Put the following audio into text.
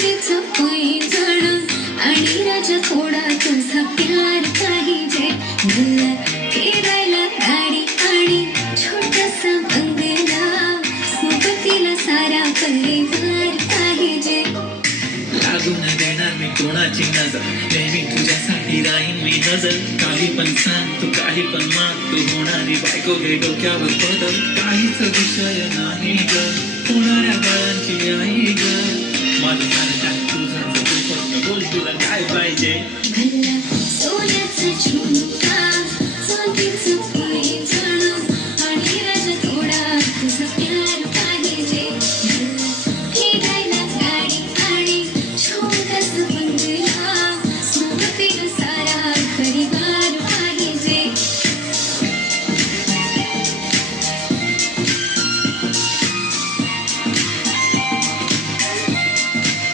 चांदीचं पैंजण आणि राजा थोडा तुझा प्यार पाहिजे. मला फिरायला गाडी आणि छोटासा बंगला, सोबतीला सारा परिवार पाहिजे. लागू न देणार मी कोणाची नजर, नेहमी तुझ्यासाठी राहीन मी नजर. काही पण सांग तू, काही पण मान, तू होणारी बायको घे डोक्यावर बदल. काहीच विषय नाही ग, होणाऱ्या बाळांची आई ग. माझं सारं काय तुझं, तू फक्त बोल तुला काय पाहिजे.